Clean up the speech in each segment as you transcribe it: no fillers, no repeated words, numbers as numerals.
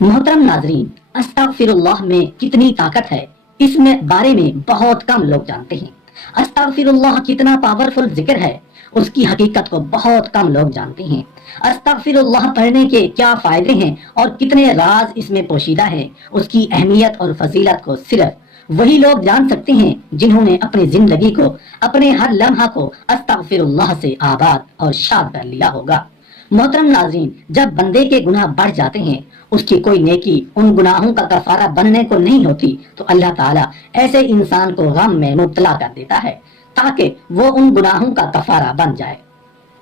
محترم ناظرین، استغفراللہ میں کتنی طاقت ہے اس میں بارے میں بہت کم لوگ جانتے ہیں۔ استغفراللہ کتنا پاورفل ذکر ہے اس کی حقیقت کو بہت کم لوگ جانتے ہیں۔ استغفراللہ پڑھنے کے کیا فائدے ہیں اور کتنے راز اس میں پوشیدہ ہیں، اس کی اہمیت اور فضیلت کو صرف وہی لوگ جان سکتے ہیں جنہوں نے اپنی زندگی کو، اپنے ہر لمحہ کو استغفراللہ سے آباد اور شاد کر لیا ہوگا۔ محترم ناظرین، جب بندے کے گناہ بڑھ جاتے ہیں، اس کی کوئی نیکی ان گناہوں کا کفارہ بننے کو نہیں ہوتی، تو اللہ تعالیٰ ایسے انسان کو غم میں مبتلا کر دیتا ہے تاکہ وہ ان گناہوں کا کفارہ بن جائے،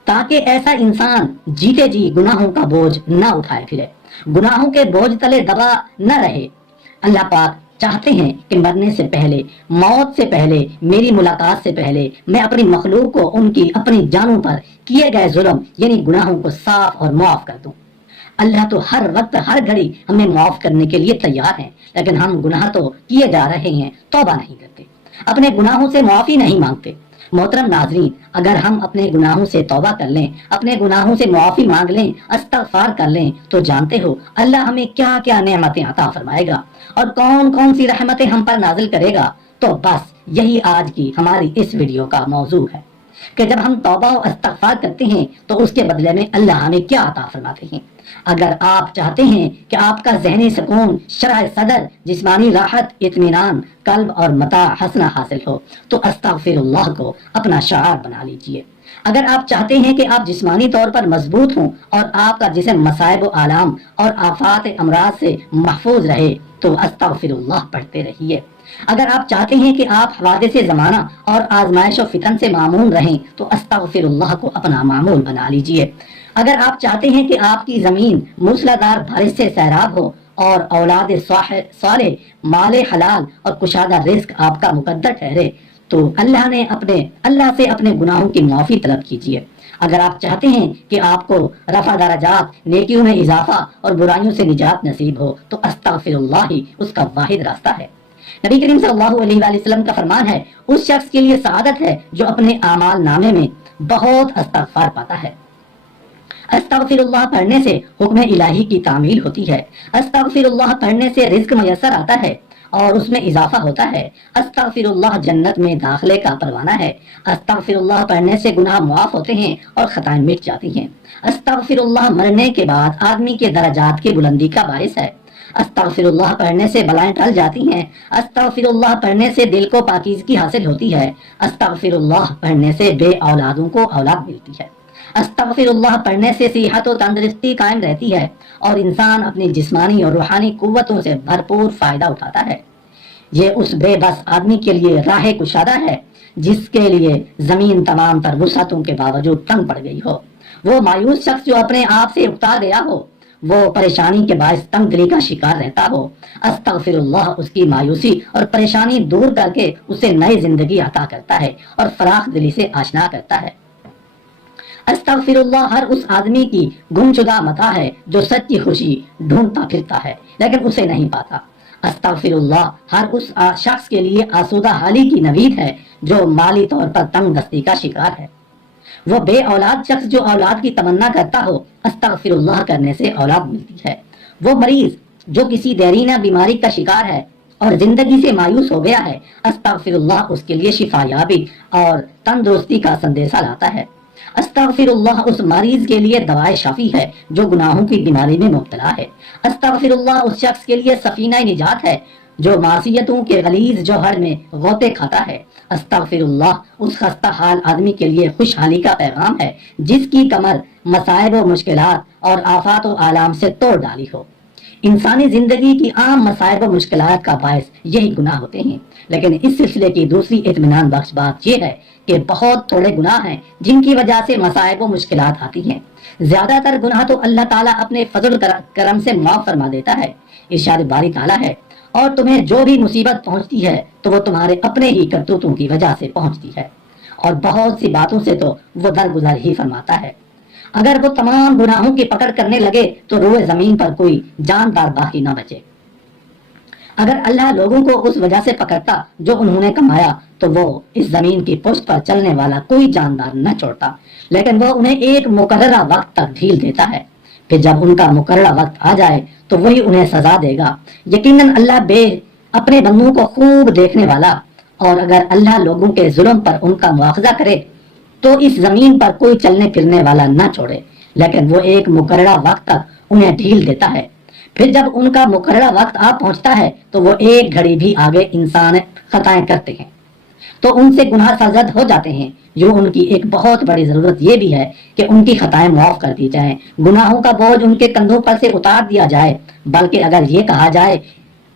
تاکہ ایسا انسان جیتے جی گناہوں کا بوجھ نہ اٹھائے پھرے، گناہوں کے بوجھ تلے دبا نہ رہے۔ اللہ پاک چاہتے ہیں کہ مرنے سے پہلے، موت سے پہلے، میری ملاقات سے پہلے میں اپنی مخلوق کو ان کی اپنی جانوں پر کیے گئے ظلم یعنی گناہوں کو صاف اور معاف کر دوں۔ اللہ تو ہر وقت ہر گھڑی ہمیں معاف کرنے کے لیے تیار ہیں، لیکن ہم گناہ تو کیے جا رہے ہیں، توبہ نہیں کرتے، اپنے گناہوں سے معافی نہیں مانگتے۔ محترم ناظرین، اگر ہم اپنے گناہوں سے توبہ کر لیں، اپنے گناہوں سے معافی مانگ لیں، استغفار کر لیں، تو جانتے ہو اللہ ہمیں کیا کیا نعمتیں عطا فرمائے گا اور کون کون سی رحمتیں ہم پر نازل کرے گا۔ تو بس یہی آج کی ہماری اس ویڈیو کا موضوع ہے کہ جب ہم توبہ و استغفار کرتے ہیں تو اس کے بدلے میں اللہ ہمیں کیا عطا فرماتے ہیں۔ اگر آپ چاہتے ہیں کہ آپ کا ذہنی سکون، شرح صدر، جسمانی راحت، اطمینان، قلب اور متاع حسنہ حاصل ہو تو استغفراللہ کو اپنا شعار بنا لیجئے۔ اگر آپ چاہتے ہیں کہ آپ جسمانی طور پر مضبوط ہوں اور آپ کا جسم مصائب و آلام اور آفات امراض سے محفوظ رہے تو استغفراللہ پڑھتے رہیے۔ اگر آپ چاہتے ہیں کہ آپ حوادث زمانہ اور آزمائش و فتن سے معمون رہیں تو استغفراللہ کو اپنا معمول بنا لیجئے۔ اگر آپ چاہتے ہیں کہ آپ کی زمین موسلادھار بارش سے سیراب ہو اور اولاد صالح، مال حلال اور کشادہ رزق آپ کا مقدر ٹھہرے تو اللہ سے اپنے گناہوں کی معافی طلب کیجیے۔ اگر آپ چاہتے ہیں کہ آپ کو رفع درجات، نیکیوں میں اضافہ اور برائیوں سے نجات نصیب ہو تو استغفراللہ ہی اس کا واحد راستہ ہے۔ نبی کریم صلی اللہ علیہ وآلہ وسلم کا فرمان ہے، اس شخص کے لیے سعادت ہے جو اپنے اعمال نامے میں بہت استغفار پاتا ہے۔ استغفراللہ پڑھنے سے حکم الہی کی تعمیل ہوتی ہے۔ استغفراللہ پڑھنے سے رزق میسر آتا ہے اور اس میں اضافہ ہوتا ہے۔ استغفراللہ جنت میں داخلے کا پروانہ ہے۔ استغفراللہ پڑھنے سے گناہ معاف ہوتے ہیں اور خطائیں مٹ جاتی ہیں۔ استغفراللہ مرنے کے بعد آدمی کے درجات کی بلندی کا باعث ہے۔ استغفراللہ پڑھنے سے بلائیں ٹل جاتی ہیں۔ استغفراللہ پڑھنے سے دل کو پاکیزگی حاصل ہوتی ہے۔ استغفراللہ پڑھنے سے بے اولادوں کو اولاد ملتی ہے۔ استغفراللہ پڑھنے سے صحت و تندرستی قائم رہتی ہے اور انسان اپنی جسمانی اور روحانی قوتوں سے بھرپور فائدہ اٹھاتا ہے۔ یہ اس بے بس آدمی کے لیے راہ کشادہ ہے جس کے لیے زمین تمام تر وسعتوں کے باوجود تنگ پڑ گئی ہو۔ وہ مایوس شخص جو اپنے آپ سے اکتا گیا ہو، وہ پریشانی کے باعث تنگ دلی کا شکار رہتا ہو، استغفراللہ اس کی مایوسی اور پریشانی دور کر کے اسے نئی زندگی عطا کرتا ہے اور فراخ دلی سے آشنا کرتا ہے۔ استغفراللہ ہر اس آدمی کی گمشدہ متاع ہے جو سچی خوشی ڈھونڈتا پھرتا ہے لیکن اسے نہیں پاتا۔ استغفراللہ ہر اس شخص کے لیے آسودہ حالی کی نوید ہے جو مالی طور پر تنگ دستی کا شکار ہے۔ وہ بے اولاد شخص جو اولاد کی تمنا کرتا ہو، استغفراللہ کرنے سے اولاد ملتی ہے۔ وہ مریض جو کسی دیرینہ بیماری کا شکار ہے اور زندگی سے مایوس ہو گیا ہے، استغفراللہ اس کے لیے شفا یابی اور تندرستی کا سندیشہ لاتا ہے۔ استغفراللہ اس مریض کے لیے دوائے شافی ہے جو گناہوں کی بیماری میں مبتلا ہے۔ استغفراللہ اس شخص کے لیے سفینہ نجات ہے جو معصیتوں کے غلیظ جوہر میں غوطے کھاتا ہے۔ استغفراللہ اس خستہ حال آدمی کے لیے خوشحالی کا پیغام ہے جس کی کمر مصائب و مشکلات اور آفات و آلام سے توڑ ڈالی ہو۔ انسانی زندگی کی عام مصائب و مشکلات کا باعث یہی گناہ ہوتے ہیں، لیکن اس سلسلے کی دوسری اطمینان بخش بات یہ ہے کہ بہت تھوڑے گناہ ہیں جن کی وجہ سے مصائب و مشکلات آتی ہیں۔ زیادہ تر گناہ تو اللہ تعالیٰ اپنے فضل کرم سے معاف فرما دیتا ہے۔ ارشاد باری تعالیٰ ہے، اور تمہیں جو بھی مصیبت پہنچتی ہے تو وہ تمہارے اپنے ہی کرتوتوں کی وجہ سے پہنچتی ہے، اور بہت سی باتوں سے تو وہ درگزر ہی فرماتا ہے۔ اگر وہ تمام گناہوں کی پکڑ کرنے لگے تو روئے زمین پر کوئی جاندار باقی نہ بچے۔ اگر اللہ لوگوں کو اس وجہ سے پکڑتا جو انہوں نے کمایا تو وہ اس زمین کی پشت پر چلنے والا کوئی جاندار نہ چھوڑتا، لیکن وہ انہیں ایک مقررہ وقت تک ڈھیل دیتا ہے، پھر جب ان کا مقررہ وقت آ جائے تو وہی انہیں سزا دے گا۔ یقیناً اللہ اپنے بندوں کو خوب دیکھنے والا، اور اگر اللہ لوگوں کے ظلم پر ان کا مواخذہ کرے تو اس زمین پر کوئی چلنے پھرنے والا نہ چھوڑے، لیکن وہ ایک مقررہ وقت تک انہیں ڈھیل دیتا ہے۔ پھر جب ان کا مقررہ وقت آ پہنچتا ہے تو وہ ایک گھڑی بھی آگے انسان خطائیں کرتے ہیں تو ان سے گناہ سرزد ہو جاتے ہیں۔ یوں ان کی ایک بہت بڑی ضرورت یہ بھی ہے کہ ان کی خطائیں معاف کر دی جائیں، گناہوں کا بوجھ ان کے کندھوں پر سے اتار دیا جائے۔ بلکہ اگر یہ کہا جائے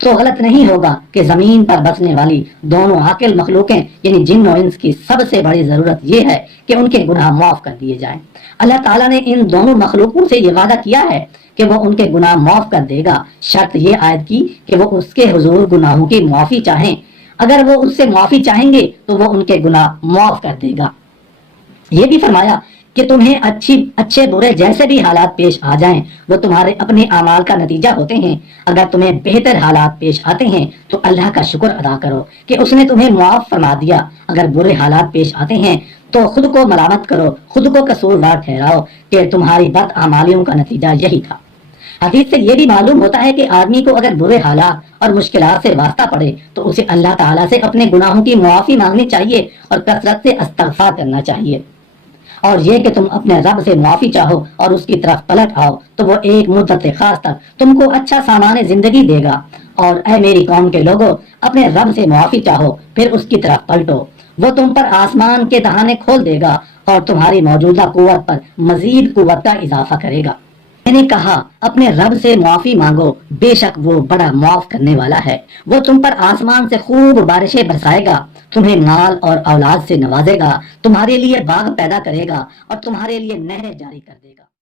تو غلط نہیں ہوگا کہ زمین پر بسنے والی دونوں عاقل مخلوقیں یعنی جن و انس کی سب سے بڑی ضرورت یہ ہے کہ ان کے گناہ معاف کر دیے جائیں۔ اللہ تعالیٰ نے ان دونوں مخلوقوں سے یہ وعدہ کیا ہے کہ وہ ان کے گناہ معاف کر دے گا، شرط یہ عائد کی کہ وہ اس کے حضور گناہوں کی معافی چاہیں۔ اگر وہ اس سے معافی چاہیں گے تو وہ ان کے گناہ معاف کر دے گا۔ یہ بھی فرمایا کہ تمہیں اچھے برے جیسے بھی حالات پیش آ جائیں وہ تمہارے اپنے اعمال کا نتیجہ ہوتے ہیں۔ اگر تمہیں بہتر حالات پیش آتے ہیں تو اللہ کا شکر ادا کرو کہ اس نے تمہیں معاف فرما دیا۔ اگر برے حالات پیش آتے ہیں تو خود کو ملامت کرو، خود کو قصوروار ٹھہراؤ کہ تمہاری بد اعمالیوں کا نتیجہ یہی تھا۔ حدیث سے یہ بھی معلوم ہوتا ہے کہ آدمی کو اگر برے حالات اور مشکلات سے واسطہ پڑے تو اسے اللہ تعالیٰ سے اپنے گناہوں کی معافی مانگنی چاہیے اور کثرت سے استغفار کرنا چاہیے۔ اور یہ کہ تم اپنے رب سے معافی چاہو اور اس کی طرف پلٹ آؤ تو وہ ایک مدت خاص تک تم کو اچھا سامان زندگی دے گا۔ اور اے میری قوم کے لوگوں، اپنے رب سے معافی چاہو پھر اس کی طرف پلٹو، وہ تم پر آسمان کے دہانے کھول دے گا اور تمہاری موجودہ قوت پر مزید قوت کا اضافہ کرے گا۔ میں نے کہا اپنے رب سے معافی مانگو، بے شک وہ بڑا معاف کرنے والا ہے۔ وہ تم پر آسمان سے خوب بارشیں برسائے گا، تمہیں مال اور اولاد سے نوازے گا، تمہارے لیے باغ پیدا کرے گا اور تمہارے لیے نہریں جاری کر دے گا۔